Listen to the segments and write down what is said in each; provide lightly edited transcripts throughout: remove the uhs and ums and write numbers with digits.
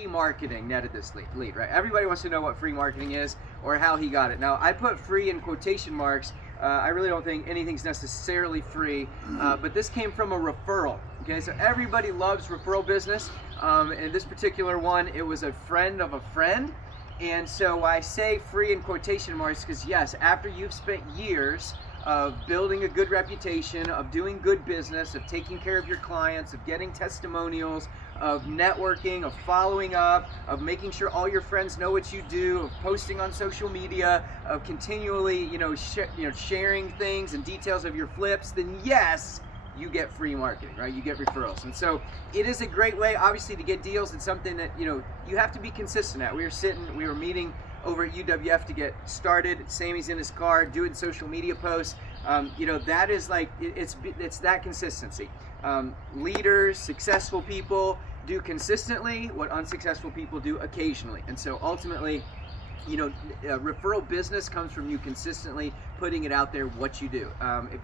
free marketing netted this lead, right? Everybody wants to know what free marketing is or how he got it. Now, I put free in quotation marks. I really don't think anything's necessarily free, but this came from a referral. Okay, so everybody loves referral business. And this particular one, it was a friend of a friend. And so I say free in quotation marks because yes, after you've spent years of building a good reputation, of doing good business, of taking care of your clients, of getting testimonials, of networking, of following up, of making sure all your friends know what you do, of posting on social media, of continually, sharing things and details of your flips, then yes, you get free marketing, right? You get referrals. And so it is a great way, obviously, to get deals. It's something that, you have to be consistent at. We were meeting over at UWF to get started. Sammy's in his car doing social media posts. That is like, it's that consistency. Leaders, successful people do consistently what unsuccessful people do occasionally. And so ultimately, referral business comes from you consistently putting it out there what you do. If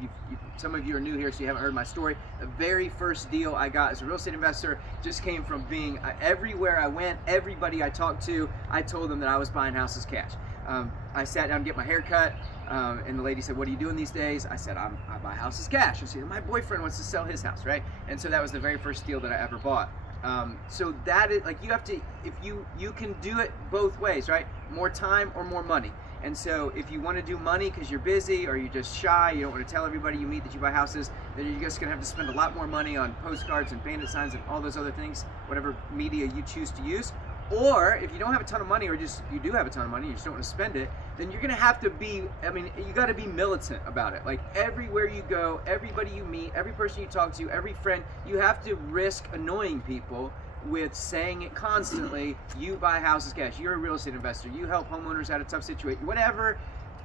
some of you are new here, so you haven't heard my story, the very first deal I got as a real estate investor just came from being everywhere I went, everybody I talked to, I told them that I was buying houses cash. I sat down to get my hair cut, and the lady said, "What are you doing these days?" I said, "I buy houses cash." And she said, "My boyfriend wants to sell his house," right? And so that was the very first deal that I ever bought. So that is like, you have to, if you can do it both ways, right? More time or more money. And so if you want to do money because you're busy or you're just shy, you don't want to tell everybody you meet that you buy houses, then you're just going to have to spend a lot more money on postcards and bandit signs and all those other things, whatever media you choose to use. Or if you don't have a ton of money, or just you do have a ton of money, you just don't want to spend it, then you're going to have to be, you got to be militant about it. Like everywhere you go, everybody you meet, every person you talk to, every friend, you have to risk annoying people with saying it constantly. You buy houses cash, you're a real estate investor, you help homeowners out of tough situations, whatever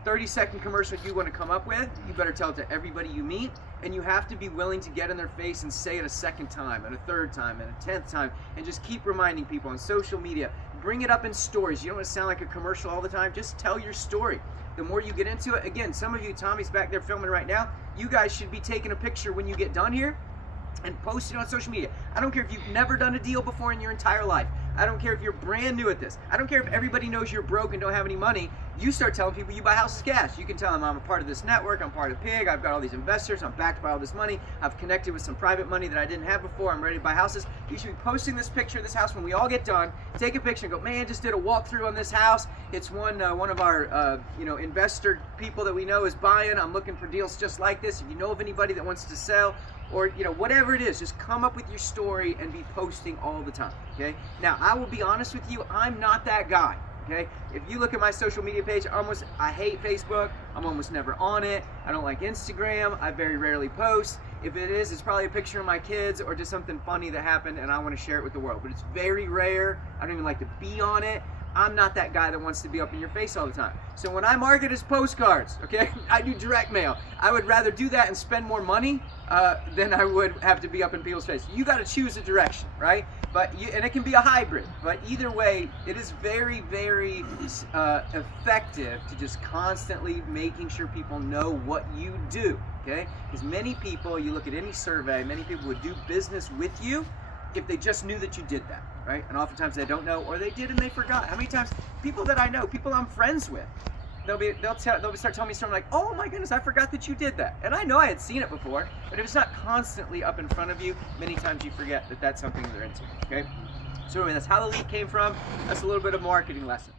30-second commercial you want to come up with, you better tell it to everybody you meet, and you have to be willing to get in their face and say it a second time, and a third time, and a 10th time, and just keep reminding people on social media. Bring it up in stories. You don't want to sound like a commercial all the time. Just tell your story. The more you get into it, again, some of you, Tommy's back there filming right now, you guys should be taking a picture when you get done here and post it on social media. I don't care if you've never done a deal before in your entire life. I don't care if you're brand new at this. I don't care if everybody knows you're broke and don't have any money. You start telling people you buy houses cash. You can tell them, I'm a part of this network, I'm part of PIG, I've got all these investors, I'm backed by all this money, I've connected with some private money that I didn't have before, I'm ready to buy houses. You should be posting this picture of this house when we all get done. Take a picture and go, man, just did a walkthrough on this house. It's one of our investor people that we know is buying. I'm looking for deals just like this. If you know of anybody that wants to sell, or whatever it is, just come up with your story and be posting all the time. Okay, now I will be honest with you, I'm not that guy. Okay, if you look at my social media page, I hate Facebook. I'm almost never on it. I don't like Instagram. I very rarely post. If it is, it's probably a picture of my kids or just something funny that happened and I want to share it with the world, but it's very rare. I don't even like to be on it. I'm not that guy that wants to be up in your face all the time. So when I market as postcards, okay, I do direct mail. I would rather do that and spend more money than I would have to be up in people's face. You got to choose a direction, right? And it can be a hybrid. But either way, it is very, very effective to just constantly making sure people know what you do, okay? Because many people, you look at any survey, many people would do business with you if they just knew that you did that, right? And oftentimes they don't know, or they did and they forgot. How many times people that I know, people I'm friends with, they'll start telling me something like, "Oh my goodness, I forgot that you did that." And I know I had seen it before, but if it's not constantly up in front of you, many times you forget that that's something they're into. Okay. So anyway, that's how the lead came from. That's a little bit of marketing lesson.